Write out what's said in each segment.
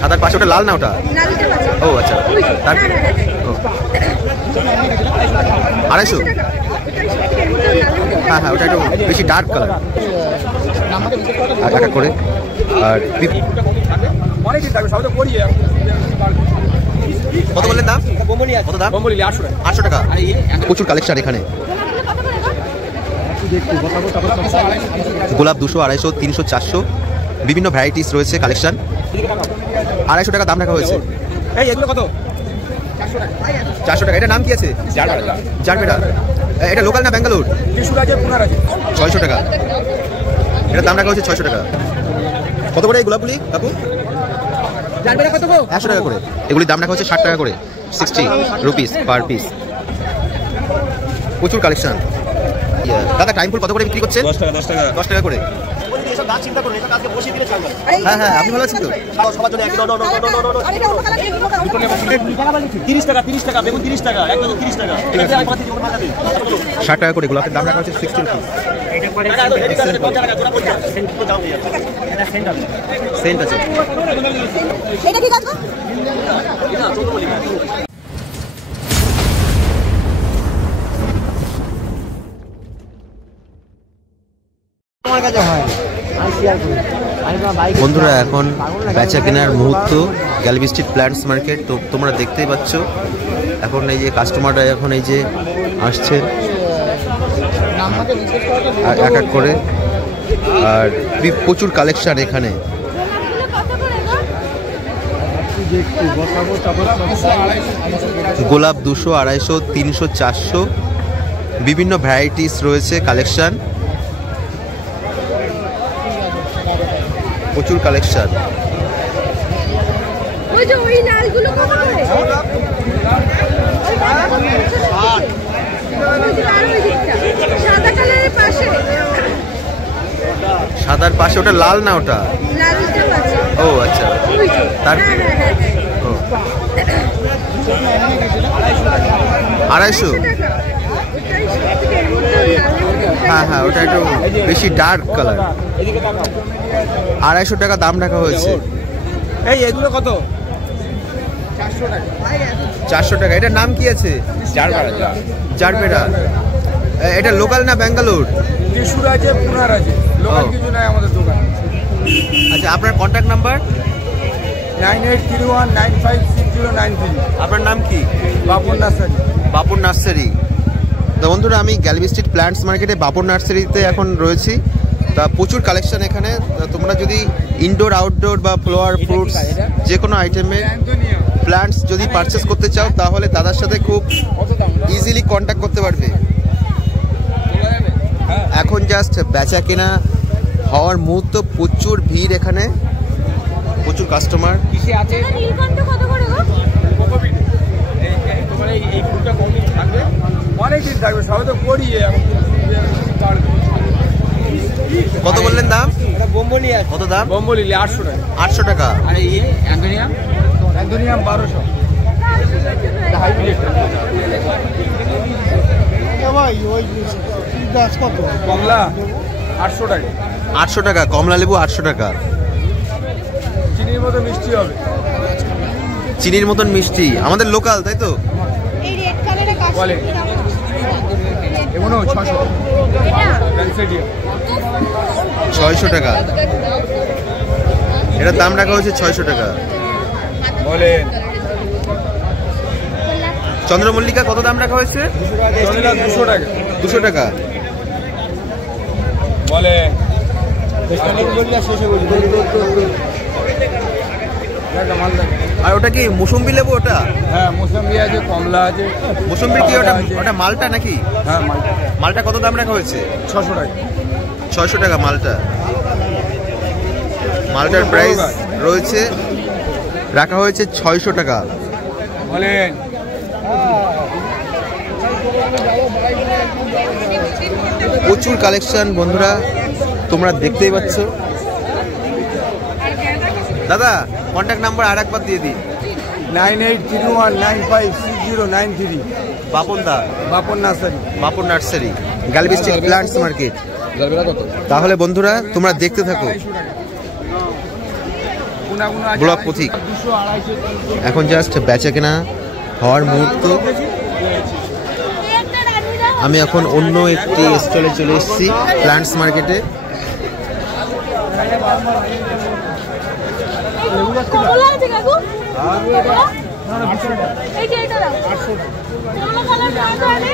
সাদার পাশে ওটা লাল না ওটা? ও আচ্ছা, 250। হ্যাঁ হ্যাঁ, ওটা একটু বেশি ডার্ক কালার। এক করে। আর কত বললেন দাম? কত দাম? 800 টাকা। প্রচুর কালেকশন এখানে। গোলাপ 200, 250, 300, 400 বিভিন্ন ভ্যারাইটিস রয়েছে কালেকশন। 250 টাকা দাম রাখা হয়েছে। এই এগুলো কত? 400 টাকা। এটা নাম কি আছে? জারবেরা। এটা লোকাল না ব্যাঙ্গালোর? 600 টাকা। এটার দাম রাখা হচ্ছে 600 টাকা। কত করে এই গোলাপগুলি কাকু? 100 টাকা করে। এগুলির দাম রাখা হচ্ছে 60 টাকা করে, 60 রুপিস পার পিস। প্রচুর কালেকশন। দাদা টাইম ফুল কত করে বিক্রি করছেন? 10 টাকা করে। হ্যাঁ হ্যাঁ, আপনি ভালো আছেন তো? 30 টাকা, 30 টাকা, বেগুন 30 টাকা, একদম 30 টাকা। 60 টাকা করে। গোলাপের দাম রাখা হচ্ছে 60 রুপিস। সেন্ট আছে। এটা কি কাজ? বন্ধুরা এখন বেচা কেনার মুহূর্ত গ্যালারি স্ট্রিট প্ল্যান্টস মার্কেট। তো তোমরা দেখতেই পাচ্ছ এখন এই যে কাস্টমাররা এখন এই যে আসছে এক এক করে। আর প্রচুর কালেকশন এখানে। গোলাপ 200, 250, 300, 400 বিভিন্ন ভ্যারাইটিস রয়েছে কালেকশন। প্রচুর কালেকশন। ওই যে ওই লালগুলো কত করে? সাদা কালারের পাশে। সাদার পাশে ওটা লাল না ওটা? লালটা পাশে। ও আচ্ছা, তার 250। হ্যাঁ হ্যাঁ, ওটা একটু বেশি ডার্ক কালার। 250 টাকা দাম রাখা হয়েছে। এই এগুলো কত? 400 টাকা। এটার নাম কি আছে? জারবেরা। এটা লোকাল না ব্যাঙ্গালোর? ত্রিশুর আছে, পুনার আছে, লোকাল কিছু নাই আমাদের দোকান। আচ্ছা, আপনার কন্ট্যাক্ট নাম্বার? 9831956093। আপনার নাম কি? বাপুর নার্সারি। বাপুর নার্সারি। তো বন্ধুরা আমি গ্যালারি স্ট্রিট প্ল্যান্টস মার্কেটে বাপুর নার্সারিতে এখন রয়েছি। তা প্রচুর কালেকশন এখানে। তোমরা যদি ইনডোর আউটডোর বা ফ্লাওয়ার ফ্রুটস যে কোনো আইটেমের প্ল্যান্টস যদি পারচেস করতে চাও তাহলে দাদার সাথে খুব ইজিলি কন্ট্যাক্ট করতে পারবে। এখন জাস্ট বেচা কেনা হওয়ার মুহূর্ত। প্রচুর ভিড় এখানে, প্রচুর কাস্টমার। অনেকদিন থাকবে, সবাই তো করি। কত বললেন দাম? কত দাম? বোম্বলি 800 টাকা। 800 টাকা। আর এই অ্যান্থোনিয়াম 1200। কমলা 800 টাকা। 800 টাকা। কমলা লেবু 800 টাকা। চিনির মতো মিষ্টি হবে। চিনির মতন মিষ্টি, আমাদের লোকাল, তাই তো? বলে এগুলো 600 টাকা। এটার দাম রাখা হয়েছে 600 টাকা। বলে চন্দ্রমল্লিকা কত দাম রাখা হয়েছে? 200 টাকা। 200 টাকা। বলে আর ওটা কি মৌসুম্বি লেবু? ওটা হ্যাঁ, মৌসুম্বি আছে, কমলা আছে। মৌসুম্বির কি ওটা? ওটা মালটা নাকি? হ্যাঁ, মালটা কত দাম রাখা হয়েছে? 600 টাকা। 600 টাকা মালটা। মালটার প্রাইস রয়েছে রাখা হয়েছে 600 টাকা। বলেন প্রচুর কালেকশন বন্ধুরা, তোমরা দেখতেই পাচ্ছ। দাদা কন্ট্যাক্ট নাম্বার আর একবার দিয়ে দিন। 9831956093। বাপন দা, বাপুর নার্সারি। বাপুর nursery, gallery street plants market. তাহলে বন্ধুরা তোমরা দেখতে থাকো। ব্লক পথিক। 200-250 এখন জাস্ট বেচা কেনা হওয়ার মুহূর্ত। আমি এখন অন্য একটি স্টলে চলে এসেছি, প্ল্যান্টস মার্কেটে। কমলা আছে কাকু? এই যে এটা দাও। কমলা কালার পাওয়া যায় না?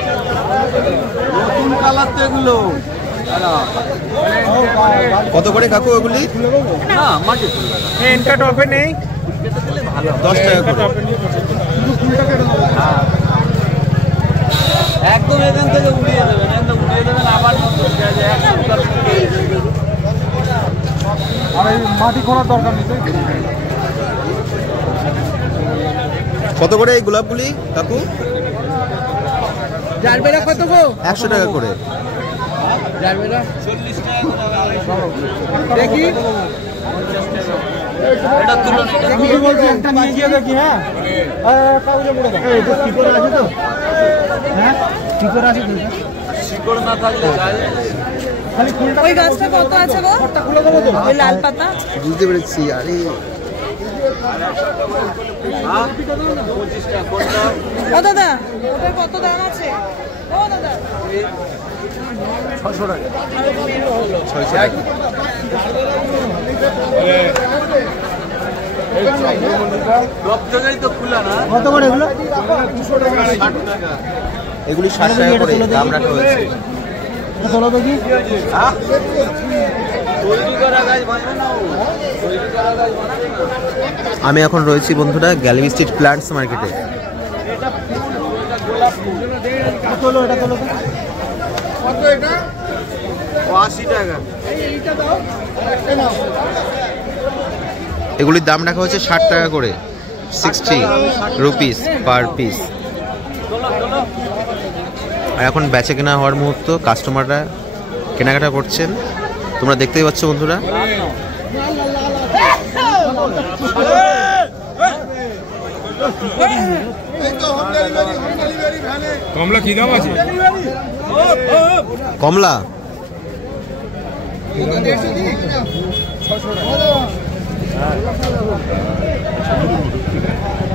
নতুন কালার তো এগুলো। কত করে কাকু ওগুলি? না মাটি এনটা টপে নেই 10 টাকা করে। একদম এখান থেকে উড়িয়ে দেবেন, একদম উড়িয়ে দেবেন আবার মাটি খোঁড়ার দরকার নেই। কত করে এই গোলাপগুলি কাকু? জারবেরা কত গো? 100 টাকা করে। জারবেরা 40 টাকা দেখি এটা তুলো না, আমি বলছি একটা নিয়ে দেখি। হ্যাঁ কাউরে বলে দাও এটা শিকড় আছে তো? হ্যাঁ শিকড় আছে তো? শিকড় না থাকলে খালি ফুলটা। ওই গাছটা কত আছে গো? ফটটা খুলে দেবো তো? ওই লাল পাতা। বুঝতে পেরেছি। আরে ও দাদা, ওটার কত দাম আছে? ও দাদা 600 টাকা। 600 টাকা। তো খোলা না। কত করে এগুলো? 200 টাকা 60 টাকা। এগুলি 60 টাকা করে দাম রাখা হয়েছে। চলো দেখি। তৈরি করা গাছ বানাবে না ও। তৈরি করা গাছ বানাবে না। আমি এখন রয়েছি বন্ধুরা গ্যালারি স্ট্রিট প্ল্যান্টস মার্কেটে। এটা ফুল, এটা গোলাপ ফুল। এটা তোলো, এটা তোলো। কত এটা? 80 টাকা। এইটা দাও। একটা নাও। এগুলির দাম রাখা হয়েছে 60 টাকা করে, 60 রুপিস পার পিস। আর এখন বেচা কেনা হওয়ার মুহূর্ত, কাস্টমাররা কেনাকাটা করছেন, তোমরা দেখতেই পাচ্ছ বন্ধুরা। কমলা কি দাম আছে? কমলা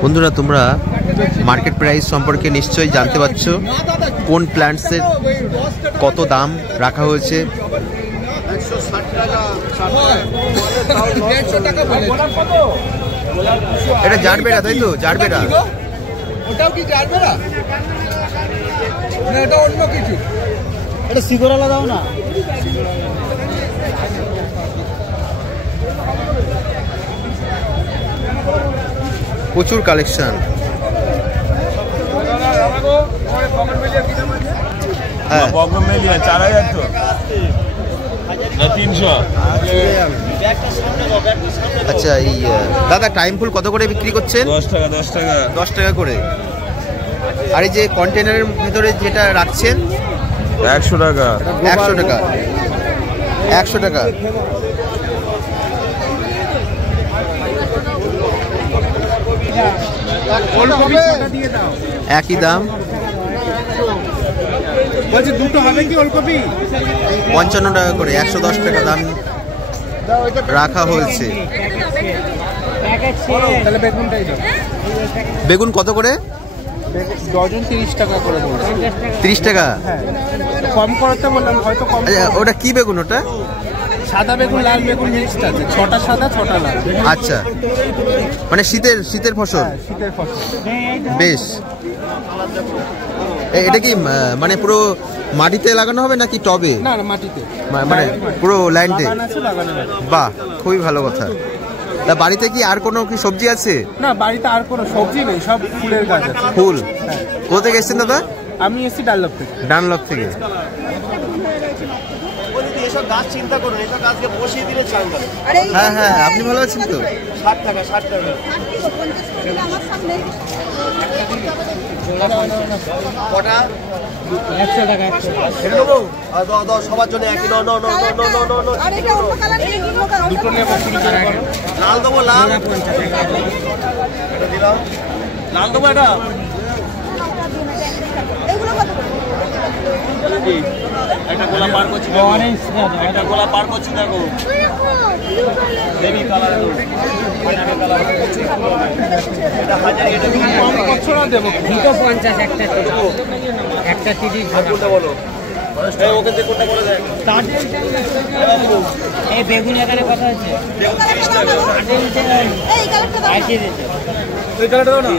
বন্ধুরা, তোমরা মার্কেট প্রাইস সম্পর্কে নিশ্চয়ই জানতে পারছো, কোন প্ল্যান্টসের কত দাম রাখা হয়েছে। 160 টাকা। এটা জারবেরা, তাই তো? জারবেরা ওটাও কি জারবেরা? না এটা অন্য কিছু। এটা শিকড়ালা দাও না। প্রচুর কালেকশন। হ্যাঁ, বগমেলিয়া 4000 তো না 300। আচ্ছা, এই দাদা টাইম ফুল কত করে বিক্রি করছেন? 10 টাকা 10 টাকা 10 টাকা করে। আর এই যে কন্টেনারের ভিতরে যেটা রাখছেন? 100 টাকা 100 টাকা 100 টাকা। একই দাম। বলছি দুটো হবে কি ওলকপি? 55 টাকা করে, 110 টাকা দাম রাখা হয়েছে। তাহলে বেগুনটাই দাও। বেগুন কত করে? ডজন 30 টাকা করে বলছি। 30 টাকা। হ্যাঁ কম করতে বললাম, হয়তো কম। আচ্ছা, ওটা কি বেগুন ওটা? সাদা বেগুন লাল বেগুন মিক্সড আছে, 6টা সাদা 6টা লাল। আচ্ছা, মানে শীতের ফসল। হ্যাঁ শীতের ফসল। বেশ। এটা কি মানে পুরো মাটিতে লাগানো হবে নাকি টবে? না না মাটিতে, মানে পুরো লাইনতে? বাগান আছে, লাগানো আছে। বাহ, খুবই ভালো কথা। তা বাড়িতে কি আর কোনো কি সবজি আছে? না বাড়িতে আর কোনো সবজি নেই, সব ফুলের গাছ আছে। ফুল? কোথা থেকে এসেছেন দাদা? আমি এসেছি ডানলপ থেকে। ডানলপ থেকে। এসব গাছ চিন্তা করুন, এসব গাছকে বসিয়ে দিলে চাঙ্গা। হ্যাঁ হ্যাঁ, আপনি ভালো আছেন তো? 60 টাকা 60 টাকা। কটা? 100 টাকা। এটা নেবো? দাও দাও, সবার জন্য একই। No no no no no no no no. আর এটা অন্য কালার নেই, অন্য কালার। দুটো নেবো 20 টাকা। লাল দেবো? লাল এটা দিলাম। লাল দেবো এটা? এগুলো কত করে? একটা গোলাপ পার করছি দেখো, একটা গোলাপ পার করছি দেখো। Baby colour. দুটো 50 একটা 30 বলো ওকে দিয়ে কোনটা করে দেয় এই বেগুন এখানে কত আছে এই কালেক্টটা দাও ওই কালারটা দাও না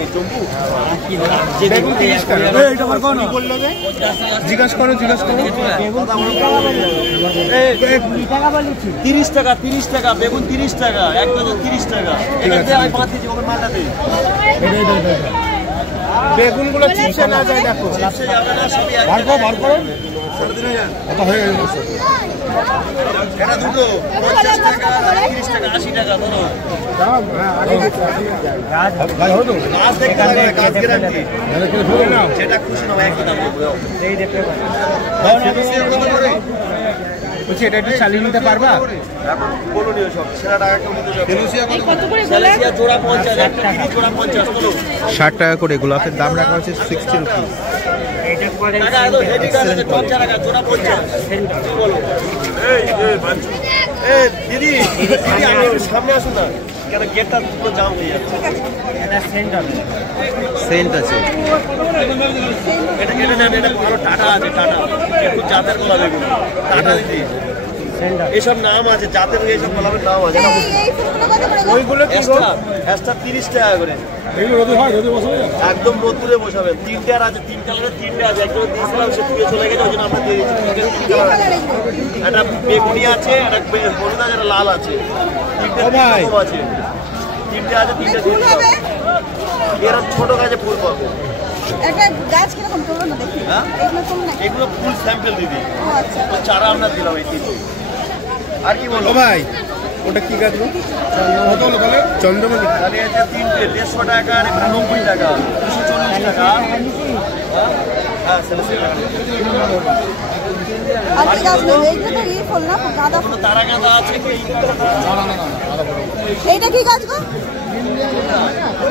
বেগুন 30 টাকা এইটা বার করো না জিজ্ঞাসা করো বেগুন টাকা বলেছি 30 টাকা বেগুন 30 টাকা এক ডজন 30 টাকা এটা দিয়ে আমি 5 কেজি ওকে মালটা দেই বেগুনগুলো চিপসে না যায় দেখো চিপসে যাবে না সবই এক বার করো কত হয়ে গেল এটা দুটো 50 টাকা 30 টাকা 80 টাকা ধরো কাজ দেখতে লাগে কাজ গ্যারান্টি যেটা খুশি নাও একই দাম বলবো এই দেখতে পারো কত করে বলছি এটা একটু চালিয়ে নিতে পারবা এখন বলো নিও সব সেরা টাকা কেউ নিতে যাবে এই কত করে গোলাপ সেলেসিয়া জোড়া 50 একটা কিডি জোড়া 50 বলো 60 টাকা করে গোলাপের দাম রাখা হয়েছে 60 রুপিস। এটা করে টাকা তো হেডিটা আছে 50 টাকা জোড়া 50 কি বলো এই বাঞ্চু এই দিদি আপনি একটু সামনে আসুন না কেন গেটটা পুরো জাম হয়ে যাচ্ছে এটা সেন্ট হবে সেন্ট আছে। এটা নেন এটা ভালো টাটা আছে টাটা একটু জাতের গোলাপ এগুলো টাটা দিদি সেন্ট হবে এসব নাম আছে জাতের এইসব গোলাপের নাম আছে এই ফুলগুলো কত করে গো? ওইগুলো কি গো এক্সট্রা 30 টাকা করে এগুলো রোদে হয় রোদে বসাবে একদম রোদ্দুরে বসাবেন তিনটে আর আছে তিন কালারের তিনটে আছে একদম দিয়েছিলাম সে তুলে চলে গেছে ওই জন্য আমরা দিয়ে দিচ্ছি তিন কালার আছে একটা বেগুনি আছে আর একটা হলুদ আছে একটা লাল আছে তিনটে রকম আছে তিনটে আছে তিনটে দিয়ে ফুল দিলাম হবে এরকম ছোট গাছে ফুল পাবো একটা গাছ কিরকম তোলো না দেখি হ্যাঁ? এগুলো তোলো না এগুলো ফুল স্যাম্পল দিদি ও আচ্ছা তো চারা আমরা দিলাম এই তিনটে আর কি বলবো ভাই ওটা কি গাছ গো কত হলো বলে চন্দ্রমল্লিকা তাহলে আছে তিনটে 150 টাকা আর একটা 90 টাকা 240 টাকা হ্যাঁ সেলেসিয়া আর কি গাছ নেই এইগুলো তো এই ফুল না গাঁদা ফুল তারা গাঁদা আছে কি এইটা কি গাছ গো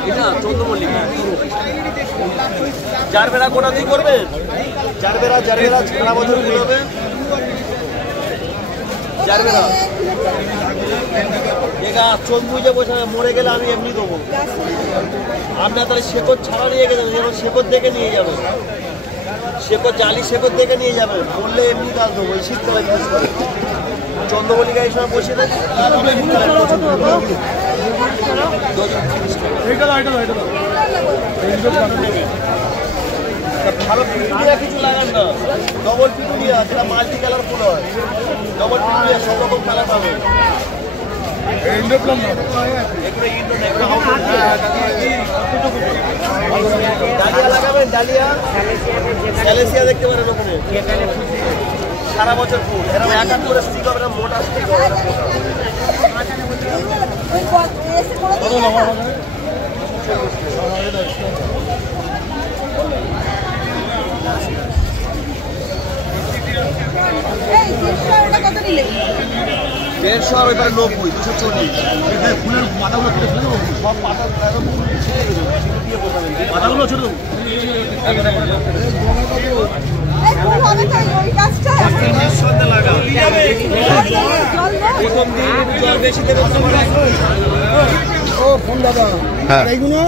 এটা চন্দ্রমল্লিকা চার বেলা গোটা দিয়ে করবেন চার বেলা সারা বছর করবে চার বেলা এগা চন্দ্রুজে বসে মরে গেলে আমি এমনি দেবো আপনার তাহলে শেকড় ছাড়া নিয়ে গেলেন যেমন শেকড় দেখে নিয়ে যাবেন শেকড় জালি শেকড় দেখে নিয়ে যাবেন বললে এমনি গাছ দেবো এই শীতকালে বিশেষ করে চন্দ্রমল্লিকা এই সময় বসে থাকি ভালো পিটুনিয়া কিছু লাগান না ডবল পিটুনিয়া সেটা মাল্টি কালার ফুল হয় ডবল পিটুনিয়া সব রকম কালার পাবেন ডালিয়া লাগাবেন ডালিয়া স্যালেসিয়া দেখতে পারেন ওখানে সারা বছর ফুল এরকম এক এক করে স্টিক হবে না মোটা স্টিক হবে না ওই এসে করে দিই এই 300 ওটা কত নিলে 150 আর ওইবার 90 240 ফুলের পাতাগুলো কেটে ফেলে সব পাতা একদম পাতাগুলো ছোট এই ফুল হবে তাই ওই গাছটা সন্ধ্যা লাগা জল দাও প্রথম দিন জল বেশি দেবে ও ফোন দাদা হ্যাঁ এইগুলো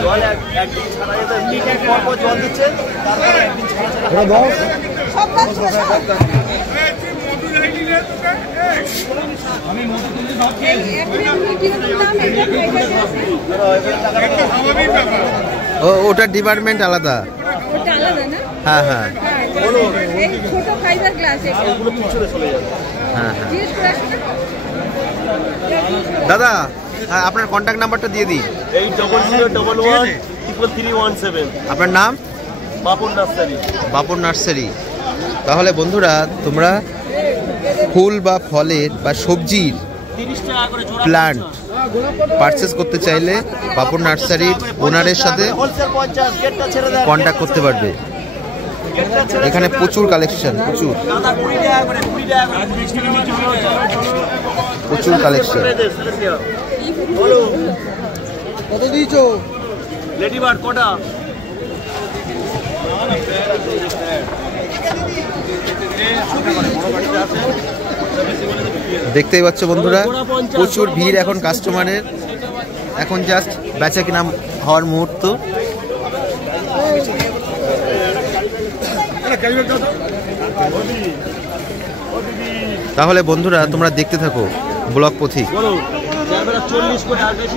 জল একদিন ছাড়া যেতে মিনিট পর জল দিচ্ছেন তারপরে একদিন ছাড়া ওরা দাও সব গাছগুলো সব এই এখানে কিরকম দাম ওটার ডিপার্টমেন্ট আলাদা। ওটা আলাদা না হ্যাঁ হ্যাঁ এই ছোট ফাইবার গ্লাস এগুলো পিছনে চলে যাবে হ্যাঁ হ্যাঁ। জিজ্ঞেস করে আসো না দাদা আপনার কন্ট্যাক্ট নাম্বারটা দিয়ে দিই। 8011 আপনার নাম? বাপুর নার্সারি বাপুর নার্সারি। তাহলে বন্ধুরা তোমরা ফুল বা ফলের বা সবজির 30 টাকা করে জোড়া প্ল্যান্ট পারচেস করতে চাইলে বাপুর নার্সারির ওনারের সাথে হোলসেল 50 গেটটা ছেড়ে দাও কন্ট্যাক্ট করতে পারবে। গেটটা ছেড়ে এখানে প্রচুর কালেকশন, প্রচুর গাঁদা 20 টাকা করে 20 টাকা করে 20 টাকা নিচে প্রচুর কালেকশন। বলো কত দিয়েছো লেডি বার্ড কটা দেখতেই পাচ্ছ বন্ধুরা, প্রচুর ভিড় এখন কাস্টমারের। এখন জাস্ট বেচা কিনা হওয়ার মুহূর্ত। তাহলে বন্ধুরা তোমরা দেখতে থাকো ব্লগ পথিক। 40 ফুট আর বেশি